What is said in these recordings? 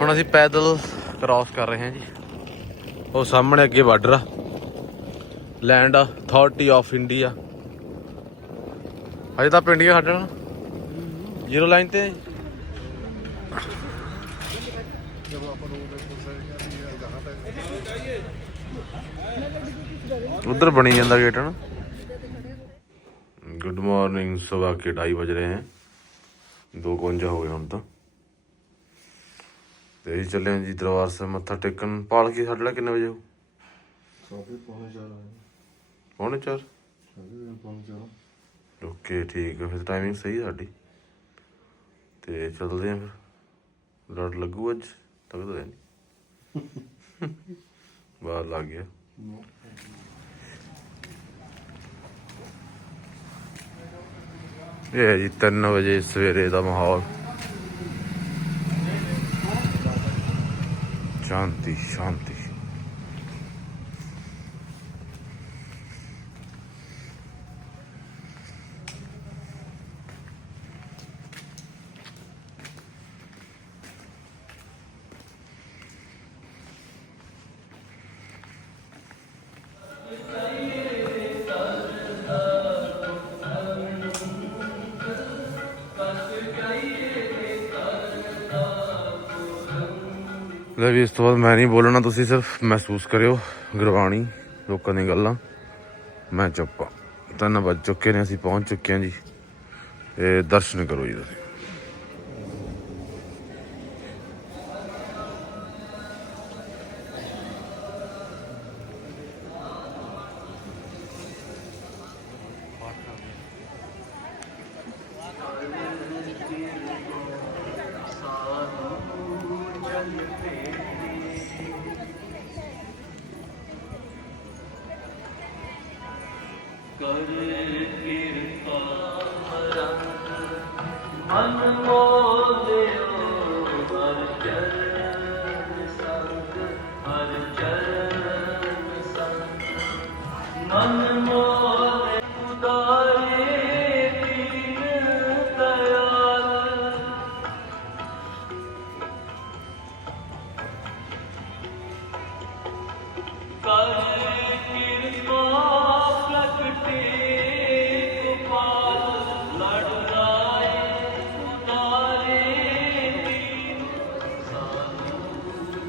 ਹੁਣ ਅਸੀਂ ਪੈਦਲ ਕ੍ਰਾਸ ਕਰ ਰਹੇ ਹਾਂ ਜੀ। ਉਹ ਸਾਹਮਣੇ ਅੱਗੇ ਬਾਰਡਰ ਆ। ਲੈਂਡ ਅਥਾਰਟੀ ਆਫ ਇੰਡੀਆ ਅਜੇ ਤਾਂ ਪਿੰਡੀਆਂ ਸਾਡੇ ਜ਼ੀਰੋ ਲਾਈਨ ਤੇ ਉਧਰ ਬਣੀ ਜਾਂਦਾ ਗੇਟ ਨਾ ਗੁੱਡ ਮਾਰਨਿੰਗ ਸਵਾ ਕੇ 2:30 ਵਜ ਰਹੇ ਹਨ 2:51 ਹੋ ਗਏ ਹੁਣ ਤਾਂ। ਤੇ ਅਸੀਂ ਚੱਲੇ ਹਾਂ ਜੀ ਦਰਬਾਰ ਸਾਹਿਬ ਮੱਥਾ ਟੇਕਣ। ਪਾਲਕੀ ਸਾਡੇ ਨਾਲ ਕਿੰਨੇ ਵਜੇ ਹੋ? ਸਾਢੇ ਪੌਣੇ ਚਾਰ ਪੌਣੇ ਚਾਰ? ਸਾਢੇ ਪੌਣੇ ਚਾਰ। ਓਕੇ ਠੀਕ ਹੈ ਫਿਰ ਟਾਈਮਿੰਗ ਸਹੀ ਹੈ ਸਾਡੀ। ਤੇ ਚੱਲਦੇ ਆਂ ਫਿਰ। ਲੜ ਲੱਗੂ ਅੱਜ ਲੱਗਦਾ ਨਹੀਂ ਬਾਹਰ ਲੱਗ ਗਿਆ। ਇਹ ਹੈ ਜੀ 3 ਵਜੇ ਸਵੇਰੇ ਦਾ ਮਾਹੌਲ। ਸ਼ਾਂਤੀ ਸ਼ਾਂਤੀ। ਲੈ ਵੀ ਇਸ ਤੋਂ ਬਾਅਦ ਮੈਂ ਨਹੀਂ ਬੋਲਣਾ, ਤੁਸੀਂ ਸਿਰਫ ਮਹਿਸੂਸ ਕਰਿਓ ਗੁਰਬਾਣੀ, ਲੋਕਾਂ ਦੀਆਂ ਗੱਲਾਂ। ਮੈਂ ਚੁੱਪ ਆ। ਤਿੰਨ ਵੱਜ ਚੁੱਕੇ ਨੇ, ਅਸੀਂ ਪਹੁੰਚ ਚੁੱਕੇ ਹਾਂ ਜੀ। ਇਹ ਦਰਸ਼ਨ ਕਰੋ ਜੀ ਤੁਸੀਂ।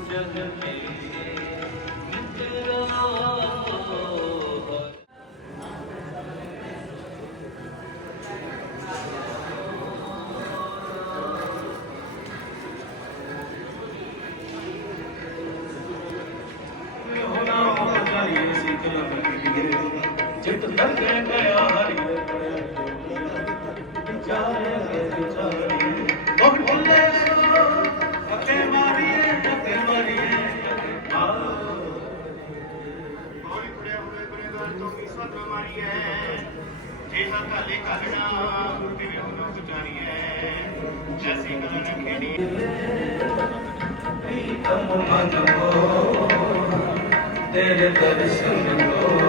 doesn't ਸਤ ਮਾਰੀਐ ਜੇ ਹਰ ਕਾਲੇ ਕਾਗਣਾ ਕਿਵੇਂ ਉਹਨੂੰ ਗੁਜ਼ਾਰੀਐ ਜੈਸੀ ਕਲਨ ਖੇੜੀ ਤਮ ਮਨ ਹੋ, ਤੇਰੇ ਦਰਸ਼ਨ ਕੋ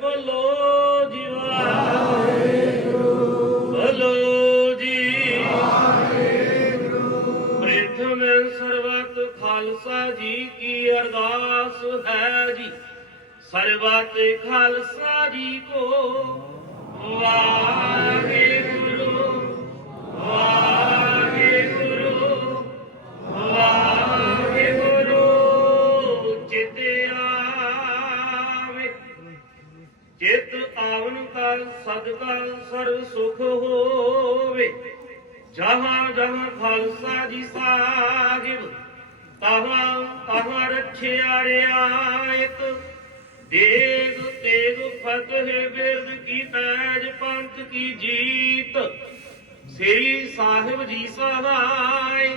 ਬੋਲੋ ਜੀ ਵਾਹਿਗੁਰੂ ਬੋਲੋ ਜੀ। ਪ੍ਰਥਮ ਸਰਬਤ ਖਾਲਸਾ ਜੀ ਕੀ ਅਰਦਾਸ ਹੈ ਜੀ। ਸਰਬਤ ਖਾਲਸਾ ਜੀ ਕੋ ਵਾਹਿਗੁਰੂ ਵਾਹਿਗੁਰੂ। ਚਿਤ ਆਵਨ ਕਾ ਸਦਕਾ ਸਰਬ ਸੁਖ ਹੋਵੇ। ਜਹਾਂ ਜਹਾਂ ਖਾਲਸਾ ਜੀ ਸਾਹਿਬ ਤਹਾਂ ਤਹਾਂ ਰਖਿਆ ਰਿਆਇਤ। ਦੇਗ ਤੇਗ ਫਤਿਹ ਬਿਰਦ ਕੀ ਪੈਜ ਪੰਥ ਕੀ ਜੀਤ। ਸ੍ਰੀ ਸਾਹਿਬ ਜੀ ਸਹਾਇ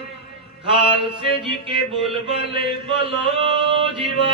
ਖਾਲਸੇ ਜੀ ਕੇ ਬੁਲਬਲ ਬਲੋ ਜੀਵਾ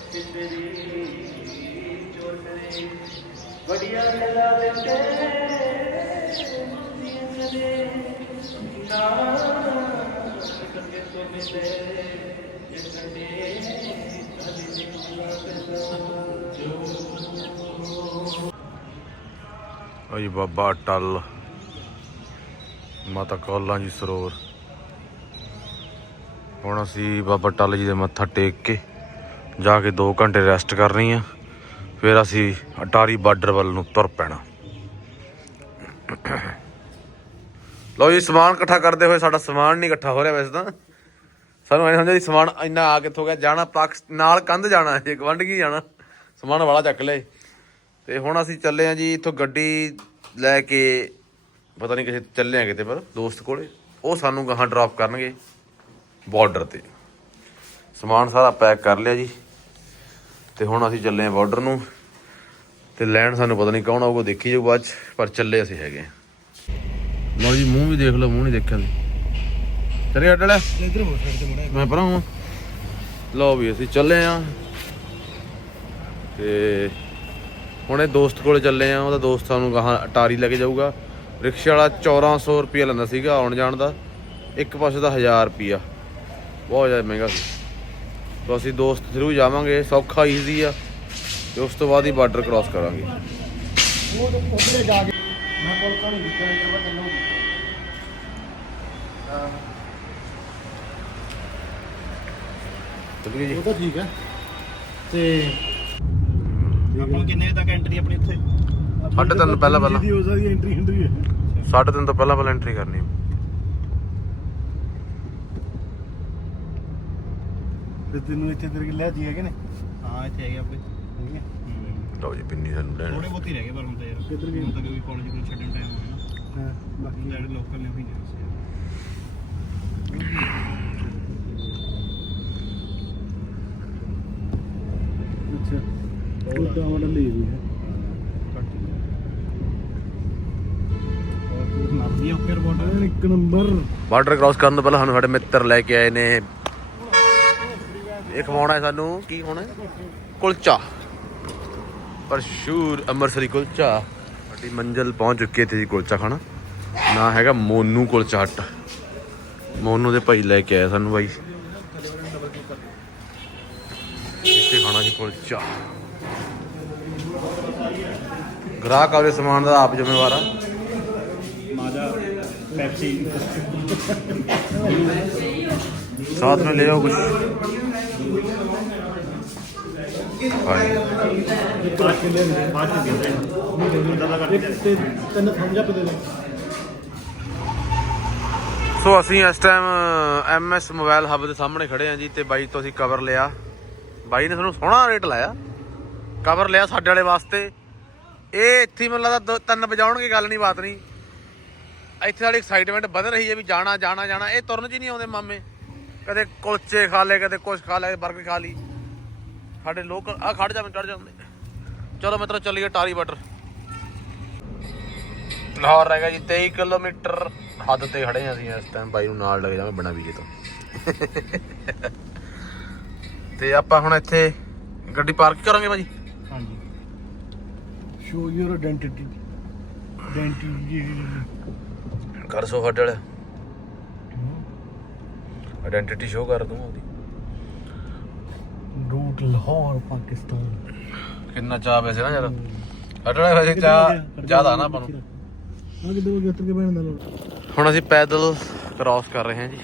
ਹਰੇ ਹਰ ਪਾਲੇ ਹਸਨਾ ਵੜੀਆਂ ਗੱਲਾਂ ਦੇ ਆ ਜੀ ਬਾਬਾ ਟਲ। ਮਾਤਾ ਕੌਲਾਂ ਜੀ ਸਰੋਵਰ। ਹੁਣ ਅਸੀਂ ਬਾਬਾ ਟੱਲ ਜੀ ਦੇ ਮੱਥਾ ਟੇਕ ਕੇ ਜਾ ਕੇ 2 ਘੰਟੇ ਰੈਸਟ ਕਰਨੀ ਆ, ਫਿਰ ਅਸੀਂ ਅਟਾਰੀ ਬਾਰਡਰ ਵੱਲ ਨੂੰ ਤੁਰ ਪੈਣਾ। ਲਓ ਜੀ, ਸਮਾਨ ਇਕੱਠਾ ਕਰਦੇ ਹੋਏ ਸਾਡਾ ਸਮਾਨ ਨਹੀਂ ਇਕੱਠਾ ਹੋ ਰਿਹਾ ਵੈਸੇ ਤਾਂ। ਸਾਨੂੰ ਐਂ ਸਮਝਿਆ ਜੀ ਸਮਾਨ ਇੰਨਾ ਆ ਕਿੱਥੋਂ ਗਿਆ, ਜਾਣਾ ਪਾਕਿਸ, ਨਾਲ ਕੰਧ ਜਾਣਾ ਹੈ ਗਵੰਡ ਕੀ ਜਾਣਾ। ਸਮਾਨ ਵਾਲਾ ਚੱਕ ਲਿਆ ਤੇ ਹੁਣ ਅਸੀਂ ਚੱਲੇ ਆ ਜੀ ਇੱਥੋਂ ਗੱਡੀ ਲੈ ਕੇ, ਪਤਾ ਨਹੀਂ ਕਿਸੇ ਚੱਲੇ ਆ ਕਿਤੇ, ਪਰ ਦੋਸਤ ਕੋਲੇ। ਉਹ ਸਾਨੂੰ ਗਾਹਾਂ ਡ੍ਰੌਪ ਕਰਨਗੇ ਬਾਰਡਰ ਤੇ। ਸਮਾਨ ਸਾਰਾ ਪੈਕ ਕਰ ਲਿਆ ਜੀ। ਤੇ ਹੁਣ ਅਸੀਂ ਚੱਲੇ ਆ ਬਾਰਡਰ ਨੂੰ। ਤੇ ਲੈਣ ਸਾਨੂੰ ਪਤਾ ਨਹੀਂ ਕੌਣ ਆਊਗਾ ਦੇਖੀ ਜਾਊ ਬਾਅਦ 'ਚ, ਪਰ ਚੱਲੇ ਅਸੀਂ ਹੈਗੇ ਲਓ ਜੀ ਮੂੰਹ ਵੀ ਦੇਖ ਲਓ ਮੂੰਹ ਨਹੀਂ ਦੇਖਿਆ ਸੀ ਚਲੇ ਲੈ ਇਧਰ ਹੋ ਸਾਈਡ ਤੇ ਮੁੜਾ ਮੈਂ ਪਰਾਂ ਹਾਂ ਲਓ ਵੀ ਅਸੀਂ ਚੱਲੇ ਆ ਤੇ ਹੁਣ ਇਹ ਦੋਸਤ ਕੋਲੇ ਚੱਲੇ ਆ ਉਹਦਾ ਦੋਸਤ ਸਾਨੂੰ ਗਾਹਾਂ ਅਟਾਰੀ ਲੈ ਕੇ ਜਾਊਗਾ। ਰਿਕਸ਼ੇ ਵਾਲਾ 1400 ਰੁਪਏ ਲੈਂਦਾ ਸੀਗਾ ਆਉਣ ਜਾਣ ਦਾ। ਇੱਕ ਪਾਸੇ ਦਾ 1000 ਰੁਪਿਆ ਬਹੁਤ ਜ਼ਿਆਦਾ ਮਹਿੰਗਾ ਸੀ। ਤਾਂ ਅਸੀਂ ਦੋਸਤ ਥਰੂ ਜਾਵਾਂਗੇ ਸੌਖਾ ਈਜ਼ੀ ਆ। ਤੇ ਉਸ ਤੋਂ ਬਾਅਦ ਹੀ ਬਾਰਡਰ ਕ੍ਰਾਸ ਕਰਾਂਗੇ। ਉਹ ਉਧਰੇ ਜਾ ਕੇ ਮੈਂ ਕੋਲ ਕਣੀ ਦਿੱਤਾ ਇੰਟਰਵਾ ਚੱਲੋ ਚੱਲੀਏ ਜੀ। ਉਹ ਤਾਂ ਠੀਕ ਹੈ। ਤੇ ਆਪਾਂ ਕਿੰਨੇ ਤੱਕ ਐਂਟਰੀ ਆਪਣੀ ਉੱਥੇ? ਸਾਢੇ ਤਿੰਨ ਪਹਿਲਾਂ ਪਹਿਲਾਂ। ਦੀ ਐਂਟਰੀ ਹੁੰਦੀ ਹੈ। ਸਾਢੇ ਤਿੰਨ ਤੋਂ ਪਹਿਲਾਂ ਪਹਿਲਾਂ ਐਂਟਰੀ ਕਰਨੀ ਆ। ਤੇ ਤੈਨੂੰ ਇੱਥੇ ਤੇਰੇ ਲੈ ਜੀ ਹੈਗੇ ਨੇ? ਹਾਂ ਇੱਥੇ ਹੈਗੇ ਆਪਣੇ ਹੈਗੇ ਲਓ ਜੀ ਪਿੰਨੀ ਸਾਨੂੰ ਲੈਣ। ਥੋੜੇ ਬਹੁਤ ਰਹਿ ਗਏ ਪਰ ਹੁਣ ਤਾਂ ਯਾਰ ਕਿੱਧਰ ਗਏ? ਹੁਣ ਤਾਂ ਕਿਉਂਕਿ ਕਾਲਜ ਨੂੰ ਛੱਡਣ ਟਾਈਮ ਹੋ ਗਿਆ ਨਾ। ਹਾਂ ਹੁਣ ਬਾਕੀ ਤਾਂ ਜਿਹੜੇ ਲੋਕਲ ਨੇ ਉਹ ਹੀ ਨੇ ਬਸ। ਯਾਰ। ਅੱਛਾ ਉਹ ਤਾਂ ਆਵਣ ਲਈ ਵੀ ਹੈ। ਓਕੇ ਰਿਪੋਰਟ ਇੱਕ ਨੰਬਰ। ਬਾਰਡਰ ਕ੍ਰਾਸ ਕਰਨ ਤੋਂ ਪਹਿਲਾਂ ਸਾਨੂੰ ਸਾਡੇ ਮਿੱਤਰ ਲੈ ਕੇ ਆਏ ਨੇ ਇਹ ਖਵਾਉਣਾ ਹੈ ਸਾਨੂੰ, ਕੀ ਹੋਣਾ ਕੁਲਚਾ। ਪਰਸ਼ੂਰ ਅੰਮ੍ਰਿਤਸਰੀ ਕੁਲਚਾ। ਸਾਡੀ ਮੰਜ਼ਿਲ ਪਹੁੰਚ ਚੁੱਕੀ ਤੇ ਜੀ ਕੁਲਚਾ ਖਾਣਾ। ਨਾ ਹੈਗਾ ਮੋਨੂ ਕੁਲਚਾ ਹੱਟ। ਮੋਨੂ ਦੇ ਭਾਈ ਲੈ ਕੇ ਆਇਆ ਸਾਨੂੰ ਬਾਈ। ਇੱਥੇ ਖਾਣਾ ਜੀ ਕੁਲਚਾ। ਗ੍ਰਾਹਕ ਆਪਦੇ ਸਮਾਨ ਦਾ ਆਪ ਜ਼ਿੰਮੇਵਾਰ ਆ। ਮਾਜਾ, ਪੈਪਸੀ। साथ में ले जाओ कुछ हाँ जी। ਇੱਕ ਰੱਖ ਕੇ ਲੈ ਲੈ ਬਾਅਦ ਚ ਦੇ ਦੇ ਇੱਕ ਤੇ ਤਿੰਨ ਸਮਝਾ ਪਤੇ ਦੇ ਸੋ ਅਸੀਂ ਇਸ ਟਾਈਮ ਐਮਐਸ ਮੋਬਾਈਲ ਹੱਬ ਦੇ ਸਾਹਮਣੇ ਖੜੇ ਹਾਂ ਜੀ ਤੇ ਬਾਈ ਤੋਂ ਅਸੀਂ ਕਵਰ ਲਿਆ ਬਾਈ ਨੇ ਤੁਹਾਨੂੰ ਸੋਹਣਾ ਰੇਟ ਲਾਇਆ ਕਵਰ ਲਿਆ ਸਾਡੇ ਵਾਲੇ ਵਾਸਤੇ ਇਹ ਇੱਥੇ ਹੀ ਮੈਨੂੰ ਲੱਗਦਾ ਦੋ- ਤਿੰਨ ਵਜਾਉਣਗੇ ਗੱਲ ਨਹੀਂ ਬਾਤ ਨਹੀਂ ਇੱਥੇ ਵਾਲੀ ਐਕਸਾਈਟਮੈਂਟ ਵਧ ਰਹੀ ਹੈ ਵੀ ਜਾਣਾ ਜਾਣਾ ਜਾਣਾ ਇਹ ਤੁਰਨ ਚ ਹੀ ਨਹੀਂ ਆਉਂਦੇ ਮਾਮੇ ਕਦੇ ਕੁਲਚੇ ਖਾ ਲਏ ਕਦੇ ਕੁਛ ਖਾ ਲਏ 버ਗਰ ਖਾ ਲਈ। ਸਾਡੇ ਲੋਕ ਆ ਖੜ ਜਾ ਮੈਂ ਚੜ ਜਾਂਦੇ ਚਲੋ ਮਿੱਤਰੋ ਚੱਲੀਏ ਟਾਰੀ ਬਟਰ ਲਾਹੌਰ ਰਹਿ ਗਿਆ ਜੀ 23 ਕਿਲੋਮੀਟਰ ਹੱਦ ਤੇ ਖੜੇ ਹਾਂ ਅਸੀਂ ਇਸ ਟਾਈਮ ਬਾਈ ਨੂੰ ਨਾਲ ਲੈ ਜਾਵਾਂਗੇ ਬਣਾ ਵੀਜੇ ਤੋਂ। ਤੇ ਆਪਾਂ ਹੁਣ ਇੱਥੇ ਗੱਡੀ ਪਾਰਕ ਕਰਾਂਗੇ ਭਾਜੀ ਹਾਂਜੀ। ਸ਼ੋ ਯੂਰ ਆਇਡੈਂਟੀਟੀ ਆਇਡੈਂਟੀਟੀ ਕਰ ਸੋ ਵਾਲਾ। ਆਇਡੈਂਟੀਟੀ ਸ਼ੋ ਕਰ ਦੂੰ ਉਹਦੀ। ਰੂਟ ਲਾਹੌਰ ਪਾਕਿਸਤਾਨ। ਕਿੰਨਾ ਚਾਹ ਵੈਸੇ ਨਾ ਯਾਰ। ਵਾਲਾ ਵੈਸੇ ਚਾਹ ਜ਼ਿਆਦਾ ਨਾ ਆਪਾਂ ਨੂੰ। ਆ ਕਿਤੇ ਉਹ ਉੱਤਰ ਕੇ ਬੈਠਣ ਦਾ ਲੋੜ ਹੁਣ ਅਸੀਂ ਪੈਦਲ ਕ੍ਰਾਸ ਕਰ ਰਹੇ ਹਾਂ ਜੀ।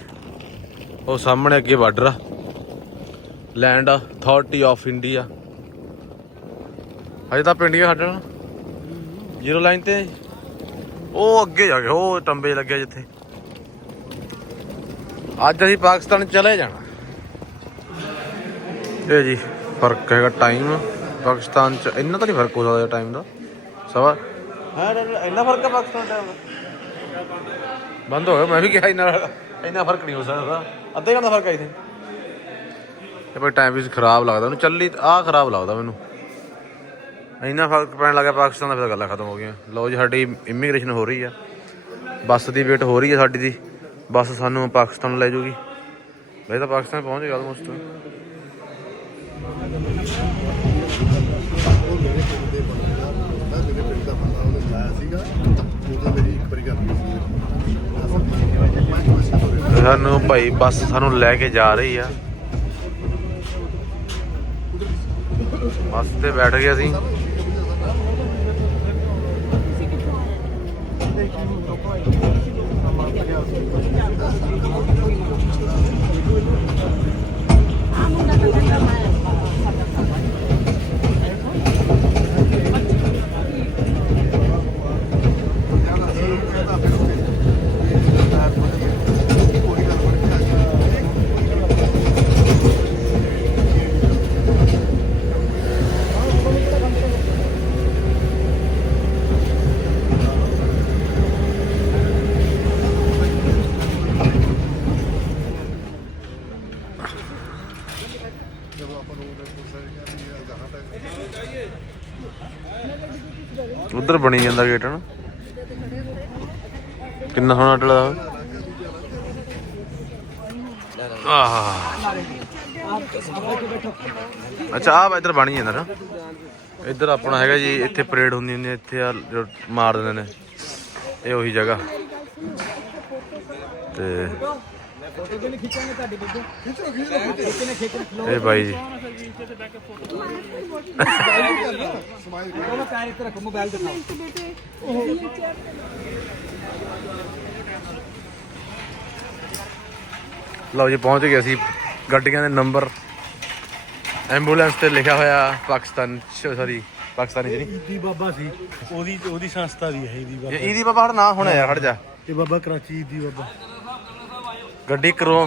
ਉਹ ਸਾਹਮਣੇ ਅੱਗੇ ਬਾਰਡਰ ਆ। ਲੈਂਡ ਅਥਾਰਟੀ ਆਫ ਇੰਡੀਆ ਹਜੇ ਤਾਂ ਪਿੰਡੀਆਂ ਨਾਲ। ਜ਼ੀਰੋ ਲਾਈਨ ਤੇ। ਉਹ ਅੱਗੇ ਜਾ ਕੇ ਉਹ ਟੰਬੇ ਲੱਗਿਆ ਜਿੱਥੇ। ਅੱਜ ਅਸੀਂ ਪਾਕਿਸਤਾਨ ਚਲੇ ਜਾਣਾ। ਇਹ ਜੀ ਫ਼ਰਕ ਹੈਗਾ ਟਾਈਮ ਪਾਕਿਸਤਾਨ ਚ ਇੰਨਾ ਤਾਂ ਨਹੀਂ ਫ਼ਰਕ ਹੋ ਸਕਦਾ ਟਾਈਮ ਦਾ। ਸਵਾ ਹਾਂ ਇੰਨਾ ਫ਼ਰਕ ਹੈ ਪਾਕਿਸਤਾਨ ਟਾਈਮ ਦਾ? ਬੰਦ ਹੋ ਗਿਆ ਮੈਂ ਵੀ ਕਿਹਾ ਇੰਨਾ ਇੰਨਾ ਫ਼ਰਕ ਨਹੀਂ ਹੋ ਸਕਦਾ। ਅੱਧੇ ਘੰਟੇ ਦਾ ਫ਼ਰਕ ਆਈ ਥੀ ਇਹ ਬਈ ਟਾਈਮ ਵੀ ਖਰਾਬ ਲੱਗਦਾ ਉਹਨੂੰ ਚੱਲੀ ਆ ਖਰਾਬ ਲੱਗਦਾ ਮੈਨੂੰ। ਇੰਨਾ ਫ਼ਰਕ ਪੈਣ ਲੱਗਾ ਪਾਕਿਸਤਾਨ ਦਾ ਫਿਰ ਤਾਂ ਗੱਲਾਂ ਖਤਮ ਹੋ ਗਈਆਂ। ਲਓ ਜੀ ਸਾਡੀ ਇਮੀਗ੍ਰੇਸ਼ਨ ਹੋ ਰਹੀ ਆ। ਬੱਸ ਦੀ ਵੇਟ ਹੋ ਰਹੀ ਹੈ ਸਾਡੀ ਦੀ। ਬੱਸ ਸਾਨੂੰ ਪਾਕਿਸਤਾਨ ਲੈ ਜਾਊਗੀ ਵੈਸੇ ਤਾਂ ਪਾਕਿਸਤਾਨ ਪਹੁੰਚ ਗਿਆ ਆਲਮੋਸਟ ਸਾਨੂੰ ਭਾਈ ਬੱਸ ਸਾਨੂੰ ਲੈ ਕੇ ਜਾ ਰਹੀ ਆ। ਬੱਸ ਤੇ ਬੈਠ ਗਏ ਅਸੀਂ। ਉਧਰ ਬਣੀ ਜਾਂਦਾ ਗੇਟ ਨਾ ਕਿੰਨਾ ਸੋਹਣਾ ਅਟਲਾ ਆਹ। ਅੱਛਾ ਆ ਇੱਧਰ ਬਣੀ ਜਾਂਦਾ ਨਾ। ਇੱਧਰ ਆਪਣਾ ਹੈਗਾ ਜੀ, ਇੱਥੇ ਪਰੇਡ ਹੁੰਦੀ ਹੁੰਦੀ ਇੱਥੇ ਆ ਮਾਰ ਦਿੰਦੇ ਨੇ। ਇਹ ਉਹੀ ਜਗ੍ਹਾ। ਤੇ ਇਹ ਬਾਈ ਜੀ। ਲਓ। ਜੀ ਪਹੁੰਚ ਗਏ ਅਸੀਂ। ਗੱਡੀਆਂ ਦੇ ਨੰਬਰ। ਐਂਬੂਲੈਂਸ ਤੇ ਲਿਖਿਆ ਹੋਇਆ ਪਾਕਿਸਤਾਨ ਸੌਰੀ ਪਾਕਿਸਤਾਨੀ ਨਹੀਂ। ਈਦੀ ਬਾਬਾ ਸੀ। ਉਹਦੀ ਉਹਦੀ ਸੰਸਥਾ ਦੀ ਹੈ ਈਦੀ ਬਾਬਾ। ਇਹਦੀ ਬਾਬਾ ਹੜ ਨਾ ਹੁਣ ਯਾਰ ਹਟ ਜਾ। ਇਹ ਬਾਬਾ ਕਰਾਚੀ ਈਦੀ ਬਾਬਾ। ગઢીકરો